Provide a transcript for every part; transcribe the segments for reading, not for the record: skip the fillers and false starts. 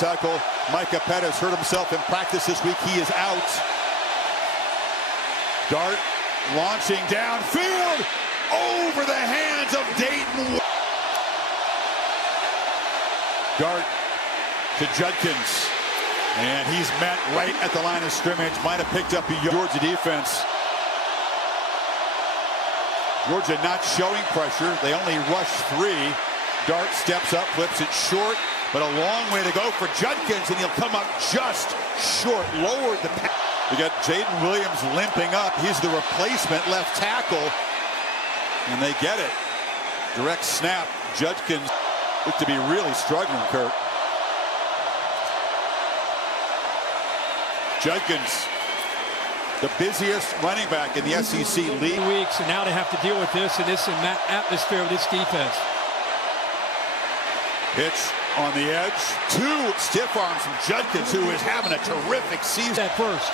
tackle. Micah Pettis hurt himself in practice this week. He is out. Dart launching downfield over the hands of Dayton. Dart to Judkins. And he's met right at the line of scrimmage. Might have picked up a Georgia defense. Georgia not showing pressure. They only rush 3. Dart steps up, flips it short, but a long way to go for Judkins, and he'll come up just short. Lowered the pass. We got Jaden Williams limping up. He's the replacement left tackle, and they get it. Direct snap. Judkins looked to be really struggling, Kurt. Judkins, the busiest running back in the SEC league. Weeks, and now they have to deal with this in this atmosphere with this defense. Pitch on the edge. 2 stiff arms from Judkins, who is having a terrific season. At first.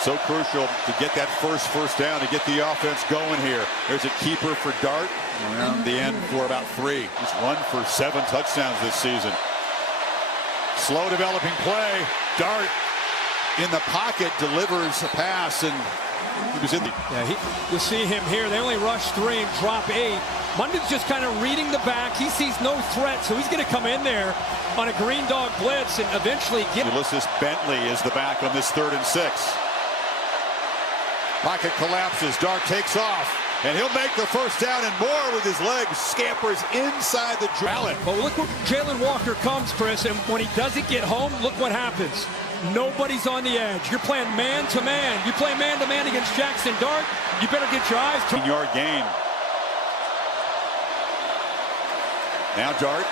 So crucial to get that first down, to get the offense going here. There's a keeper for Dart. Around the end for about 3. He's run for 7 touchdowns this season. Slow developing play. Dart in the pocket delivers a pass, and he was in the... Yeah, you'll see him here. They only rush 3 and drop 8. Munden's just kind of reading the back. He sees no threat, so he's going to come in there on a green dog blitz and eventually get... Ulysses Bentley is the back on this 3rd and 6. Pocket collapses. Dart takes off, and he'll make the first down and more with his legs. Scampers inside the Allen. But look where Jalen Walker comes, Chris, and when he doesn't get home, look what happens. Nobody's on the edge. You're playing man-to-man. You play man-to-man against Jackson Dart, you better get your eyes to... Yard gain. Now Dart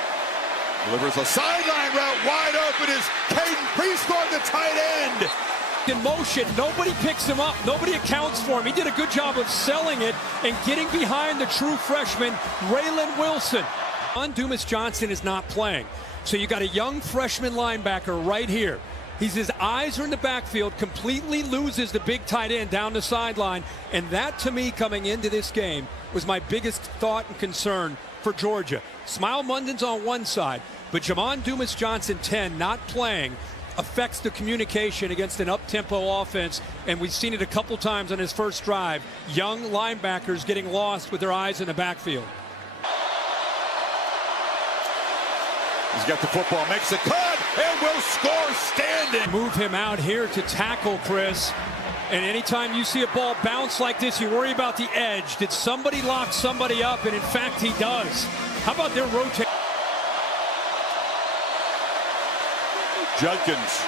delivers a sideline route. Wide open is Caden Prieskorn, the tight end. In motion, nobody picks him up. Nobody accounts for him. He did a good job of selling it and getting behind the true freshman, Raylan Wilson. Dumas Johnson is not playing. So you got a young freshman linebacker right here. His eyes are in the backfield, completely loses the big tight end down the sideline. And that, to me, coming into this game, was my biggest thought and concern for Georgia. Smile Munden's on one side, but Jamon Dumas Johnson, 10, not playing, affects the communication against an up-tempo offense. And we've seen it a couple times on his first drive. Young linebackers getting lost with their eyes in the backfield. He's got the football, makes a cut, and will score standing. Move him out here to tackle, Chris. And anytime you see a ball bounce like this, you worry about the edge. Did somebody lock somebody up? And in fact, he does. How about their rotation? Judkins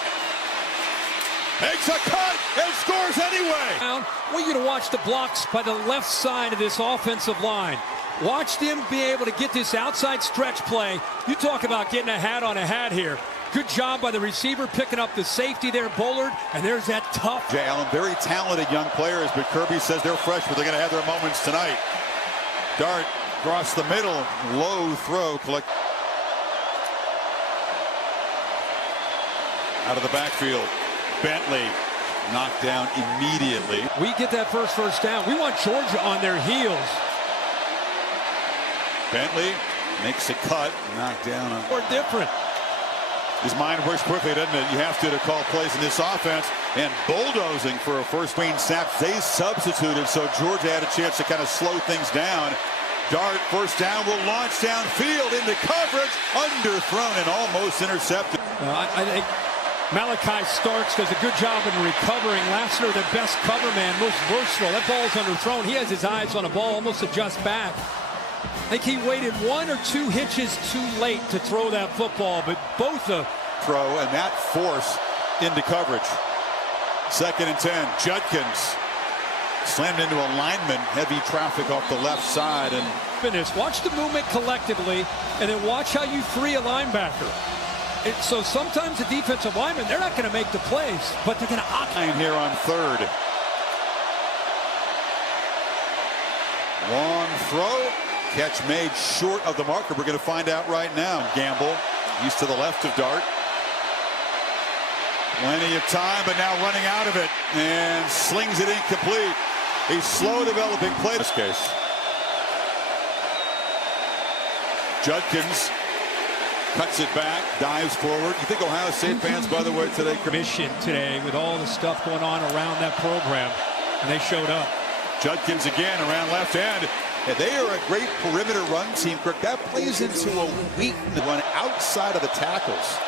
makes a cut and scores anyway. I want you to watch the blocks by the left side of this offensive line. Watch them be able to get this outside stretch play. You talk about getting a hat on a hat here. Good job by the receiver picking up the safety there, Bullard, and there's that tough. Jay Allen, very talented young players, but Kirby says they're fresh, but they're going to have their moments tonight. Dart across the middle, low throw, collect. Out of the backfield, Bentley knocked down immediately. We get that first down. We want Georgia on their heels. Bentley makes a cut, knocked down. Or different. His mind works quickly, doesn't it? You have to call plays in this offense, and bulldozing for a first green snap. They substituted, so Georgia had a chance to kind of slow things down. Dart, first down, will launch downfield into coverage, underthrown and almost intercepted. I think Malachi Starks does a good job in recovering. Lassiter, the best cover man, most versatile. That ball is underthrown. He has his eyes on a ball, almost adjusts back. I think he waited 1 or 2 hitches too late to throw that football, but both of throw and that force into coverage. 2nd and 10. Judkins slammed into a lineman. Heavy traffic off the left side. And finish. Watch the movement collectively, and then watch how you free a linebacker. So sometimes the defensive linemen, they're not going to make the plays, but they're going to occupy here on 3rd. Long throw. Catch made short of the marker. We're going to find out right now. Gamble, he's to the left of Dart. Plenty of time, but now running out of it. And slings it incomplete. A slow developing play in this case. Judkins Cuts it back, dives forward. You think Ohio State fans, by the way, today? Mission today with all the stuff going on around that program, and they showed up. Judkins again around left end. And they are a great perimeter run team, Kirk. That plays into a weakness run outside of the tackles.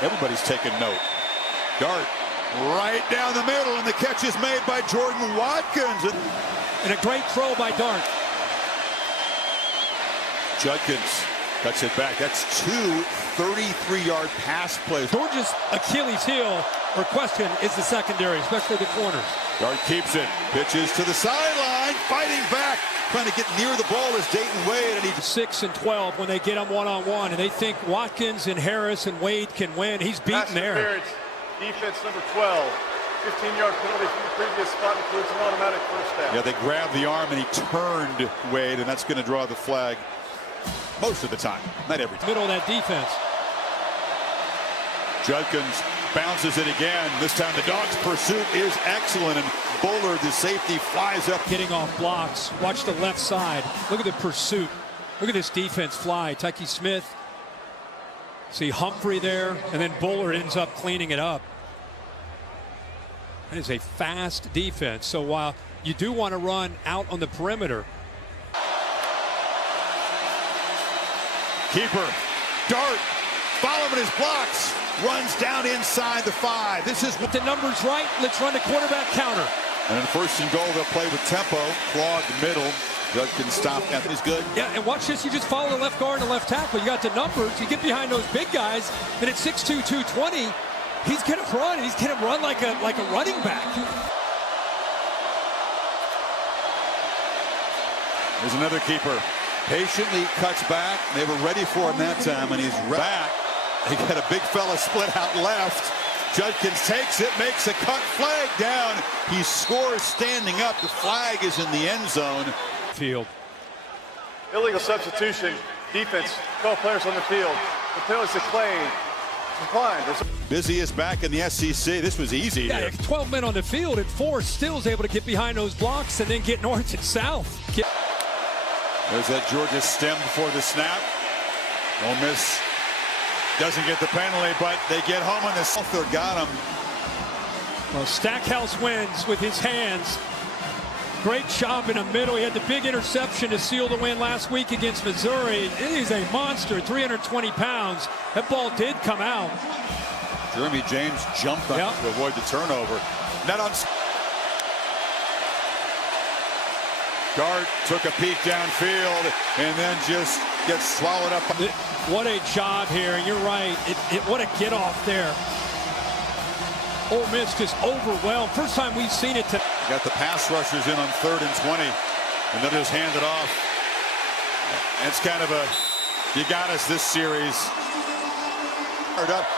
Everybody's taking note. Dart right down the middle, and the catch is made by Jordan Watkins. And a great throw by Dart. Judkins cuts it back. That's two 33-yard pass plays. Georgia's Achilles heel or question is the secondary, especially the corners. Dart keeps it, pitches to the sideline, fighting back, trying to get near the ball is Dayton Wade. And he 6 and 12 when they get them one-on-one, and they think Watkins and Harris and Wade can win. He's beaten there. Defense number 12. 15-yard penalty from the previous spot includes an automatic first down. Yeah, they grabbed the arm and he turned Wade, and that's going to draw the flag most of the time, not every time. Middle of that defense. Judkins bounces it again. This time the Dogs' pursuit is excellent, and Bullard, the safety, flies up. Getting off blocks. Watch the left side. Look at the pursuit. Look at this defense fly. Tyke Smith. See Humphrey there, and then Bullard ends up cleaning it up. That is a fast defense. So while you do want to run out on the perimeter. Keeper, Dart, following his blocks, runs down inside the 5. This is With the numbers right, let's run the quarterback counter. And then first and goal, they'll play with tempo. Clogged middle. Judkins stop. That is good. Yeah, and watch this. You just follow the left guard and the left tackle. You got the numbers. You get behind those big guys. Then at 6'2", 220, he's going to run. He's going to run like a running back. There's another keeper. Patiently cuts back. They were ready for him that time, and he's back. They got a big fella split out left. Judkins takes it, makes a cut, flag down. He scores standing up. The flag is in the end zone. Field. Illegal substitution. Defense. 12 players on the field. The penalty's declined. Busy is back in the SEC. This was easy. Yeah, 12 men on the field, and 4 still is able to get behind those blocks and then get north and south. There's that Georgia stem before the snap. Ole Miss doesn't get the penalty, but they get home on the third. Got him. Well, Stackhouse wins with his hands. Great job in the middle. He had the big interception to seal the win last week against Missouri. It is a monster, 320 pounds. That ball did come out. Jeremy James jumped on it to avoid the turnover. Not on. Dart took a peek downfield and then just gets swallowed up. What a job here, and you're right. What a get off there. Ole Miss just overwhelmed. First time we've seen it today. Got the pass rushers in on 3rd and 20, and then just hand it off. It's kind of a, you got us this series.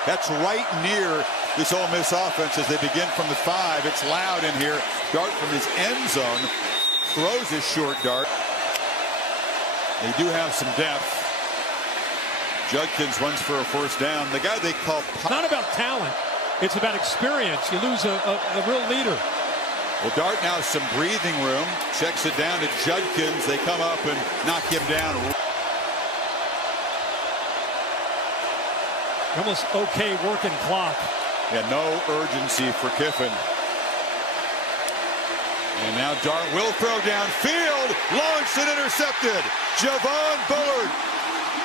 That's right near this Ole Miss offense as they begin from the 5. It's loud in here. Dart from his end zone. Throws his short dart. They do have some depth. Judkins runs for a first down. The guy they call... It's not about talent. It's about experience. You lose a real leader. Well, Dart now has some breathing room. Checks it down to Judkins. They come up and knock him down. Almost okay working clock. Yeah, no urgency for Kiffin. And now Dart will throw downfield. Launched and intercepted. Javon Bullard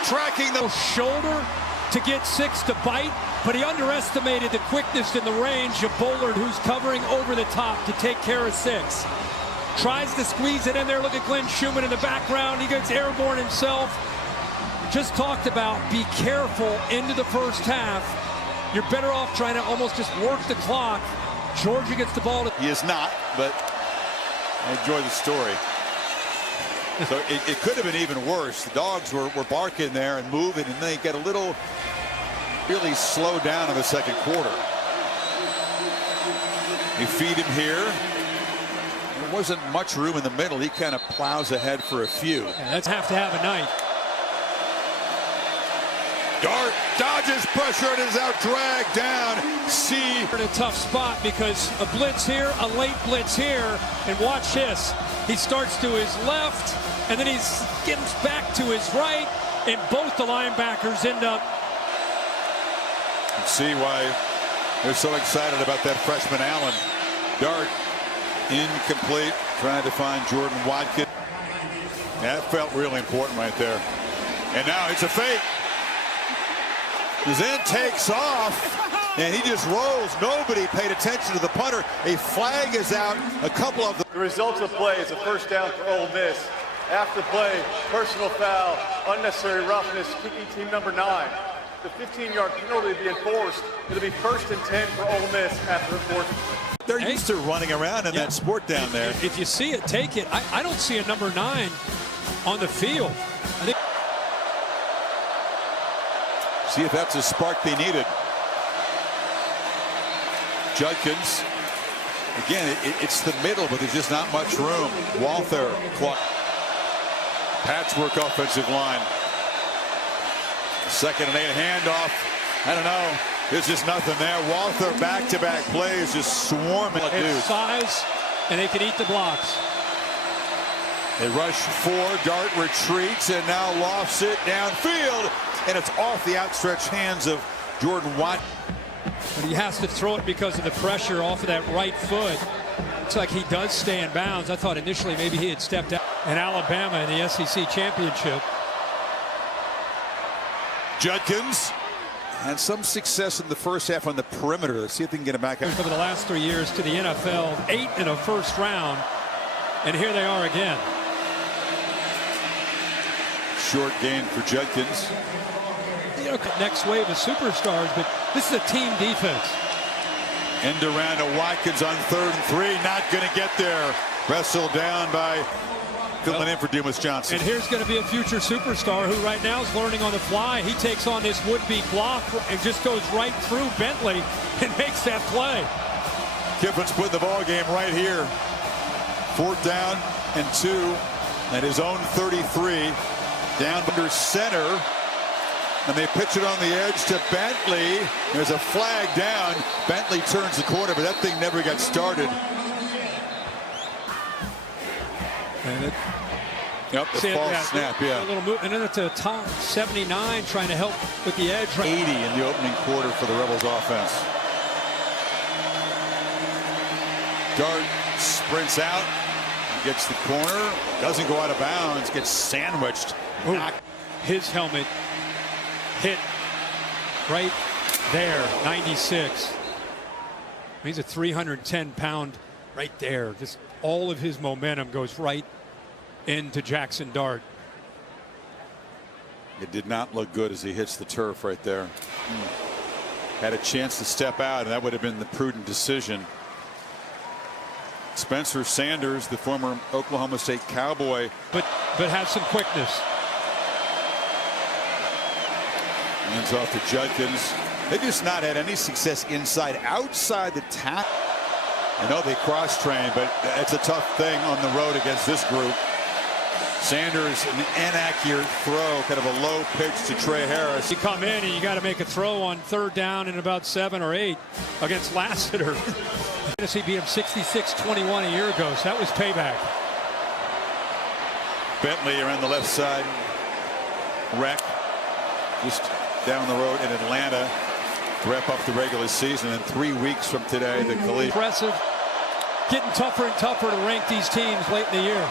tracking the shoulder to get 6 to bite, but he underestimated the quickness and the range of Bullard, who's covering over the top to take care of 6. Tries to squeeze it in there. Look at Glenn Schumann in the background. He gets airborne himself. Just talked about be careful into the first half. You're better off trying to almost just work the clock. Georgia gets the ball. He is not, but I enjoy the story. So it could have been even worse. The Dogs were barking there and moving, and they get a little really slowed down in the second quarter. You feed him here. There wasn't much room in the middle. He kind of plows ahead for a few. Yeah, that's have to have a night. Dart dodges pressure and is out dragged down. C. In a tough spot because a blitz here, a late blitz here, and watch this. He starts to his left, and then he gets back to his right, and both the linebackers end up. See why they're so excited about that freshman Allen. Dart incomplete, trying to find Jordan Watkins. That felt really important right there. And now it's a fake. Then takes off, and he just rolls. Nobody paid attention to the punter. A flag is out. A couple of The result of the play is a first down for Ole Miss. After the play, personal foul, unnecessary roughness, kicking team number 9. The 15-yard penalty to be enforced. It'll be 1st and 10 for Ole Miss after enforcement. They're used to running around in that sport down there. If you see it, take it. I don't see a number 9 on the field. I think. See if that's a spark they needed. Judkins. Again, it's the middle, but there's just not much room. Walther, patchwork offensive line. 2nd and 8 handoff. I don't know. There's just nothing there. Walther back-to-back plays, just swarming dudes. Size, and they can eat the blocks. They rush 4. Dart retreats and now lofts it downfield, and it's off the outstretched hands of Jordan Watt. But he has to throw it because of the pressure off of that right foot. Looks like he does stay in bounds. I thought initially maybe he had stepped out. And Alabama in the SEC championship. Judkins had some success in the first half on the perimeter. Let's see if they can get him back out. Over the last 3 years to the NFL, 8 in a first round. And here they are again. Short gain for Judkins. You know, next wave of superstars, but this is a team defense. End around to Watkins on 3rd and 3. Not going to get there. Wrestled down by filling in for Dumas Johnson. And here's going to be a future superstar who right now is learning on the fly. He takes on this would-be block and just goes right through Bentley and makes that play. Kiffin's put the ball game right here. 4th down and 2 at his own 33. Down under center. And they pitch it on the edge to Bentley. There's a flag down. Bentley turns the corner, but that thing never got started. And it, yep, the false snap, yeah. A little move, and then at the top, 79 trying to help with the edge. 80 in the opening quarter for the Rebels offense. Dart sprints out, gets the corner, doesn't go out of bounds, gets sandwiched. His helmet hit right there, 96. He's a 310-pound right there. Just all of his momentum goes right into Jackson Dart. It did not look good as he hits the turf right there. Had a chance to step out, and that would have been the prudent decision. Spencer Sanders, the former Oklahoma State Cowboy, but has some quickness. Hands off to Judkins. They've just not had any success inside. Outside the tackle. I know they cross-train, but it's a tough thing on the road against this group. Sanders, an inaccurate throw, kind of a low pitch to Trey Harris. You come in and you got to make a throw on 3rd down in about 7 or 8 against Lassiter. Tennessee beat him 66-21 a year ago, so that was payback. Bentley around the left side. Wreck just down the road in Atlanta. Wrap up the regular season in 3 weeks from today. The collegiate. Impressive. Getting tougher and tougher to rank these teams late in the year.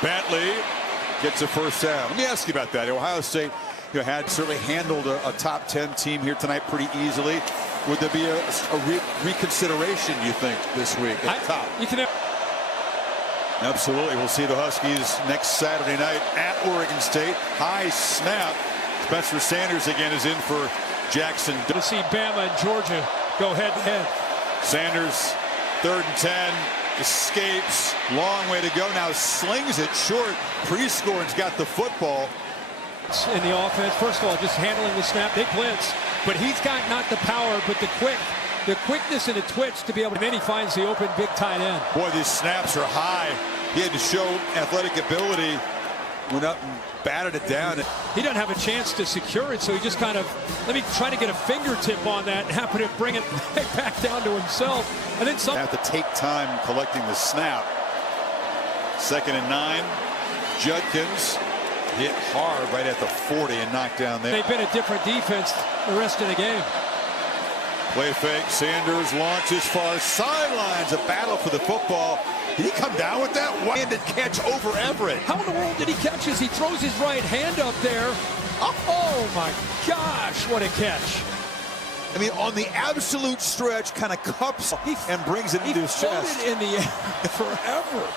Bentley gets a first down. Let me ask you about that. Ohio State had certainly handled a top 10 team here tonight pretty easily. Would there be a reconsideration, you think, this week at the top? You can Absolutely. We'll see the Huskies next Saturday night at Oregon State. High snap. Spencer Sanders again is in for Jackson. To see Bama and Georgia go head-to-head. Sanders, 3rd and 10, escapes. Long way to go. Now slings it short. Prescore's got the football. In the offense, first of all, just handling the snap. They blitz, but he's got not the power, but the quickness and the twitch to be able to. Then he finds the open big tight end. Boy, these snaps are high. He had to show athletic ability. Went up and batted it down. He doesn't have a chance to secure it, so he just kind of, let me try to get a fingertip on that and happen to bring it back down to himself. And then some have to take time collecting the snap. 2nd and 9. Judkins hit hard right at the 40 and knocked down there. They've been a different defense the rest of the game. Play fake. Sanders launches far sidelines. A battle for the football. Did he come down with that one-handed catch over Everett? How in the world did he catch this? He throws his right hand up there. Oh my gosh, what a catch. I mean, on the absolute stretch, kind of cups and brings it into his chest. In the air forever.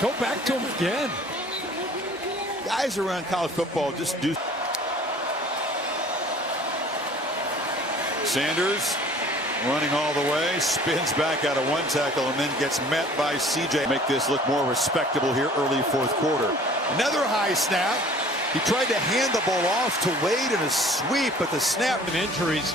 Go back to him again. Guys around college football just do. Sanders running all the way, spins back out of one tackle and then gets met by CJ. Make this look more respectable here early fourth quarter. Another high snap. He tried to hand the ball off to Wade in a sweep, but the snap. Injuries.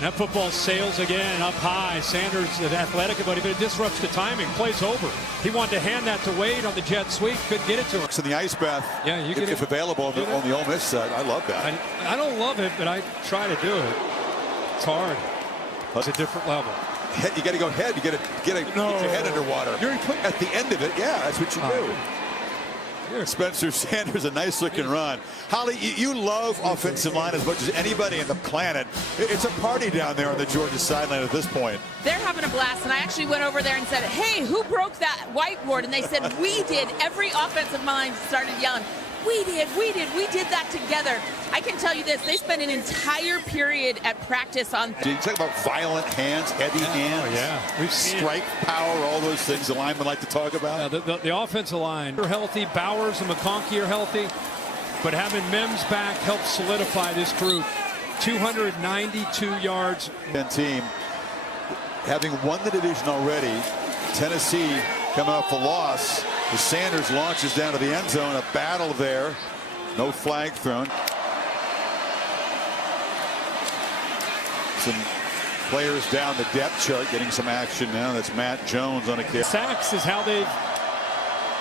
That football sails again up high. Sanders is athletic about it, but it disrupts the timing. Play's over. He wanted to hand that to Wade on the jet sweep. Couldn't get it to him. In the ice bath, yeah, you get if available on the Ole Miss side. I love that. I don't love it, but I try to do it. It's hard. It's a different level. You got to go head. You got to get your head underwater. You're at the end of it. Yeah, that's what you do. Spencer Sanders, a nice looking run. Holly, you love offensive line as much as anybody on the planet. It's a party down there on the Georgia sideline at this point. They're having a blast, and I actually went over there and said, hey, who broke that whiteboard? And they said, we did. Every offensive line started yelling, we did that together. I can tell you this, they spent an entire period at practice on. You talk about violent hands, heavy hands. Oh, yeah. We've seen strike power, all those things the linemen like to talk about. The offensive line are healthy. Bowers and McConkey are healthy. But having Mims back helps solidify this group. 292 yards. And team, having won the division already, Tennessee coming off the loss. The Sanders launches down to the end zone. A battle there. No flag thrown. Some players down the depth chart getting some action now. That's Matt Jones on a kick. Sacks is how they've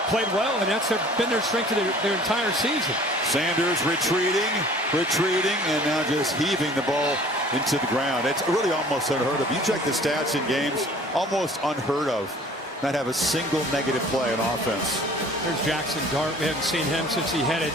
played well, and that's been their strength of their entire season. Sanders retreating, and now just heaving the ball into the ground. It's really almost unheard of. You check the stats in games, almost unheard of. Not have a single negative play on offense. There's Jackson Dart. We haven't seen him since he headed